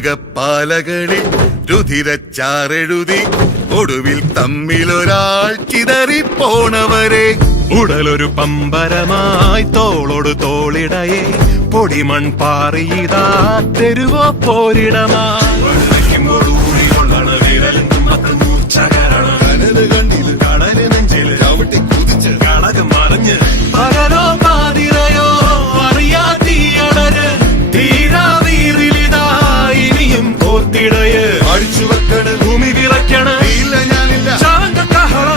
ഉലകപ്പാലകളിൽ രുധിരച്ചാറെഴുതി ഒടുവിൽ തമ്മിലൊരാൾ ചിതറിപ്പോണവരെ ഉടലൊരു പമ്പരമായി തോളോട് തോളിടയെ പൊടിമൺ പാറിയിതാ തെരുവോ പോരിടമായി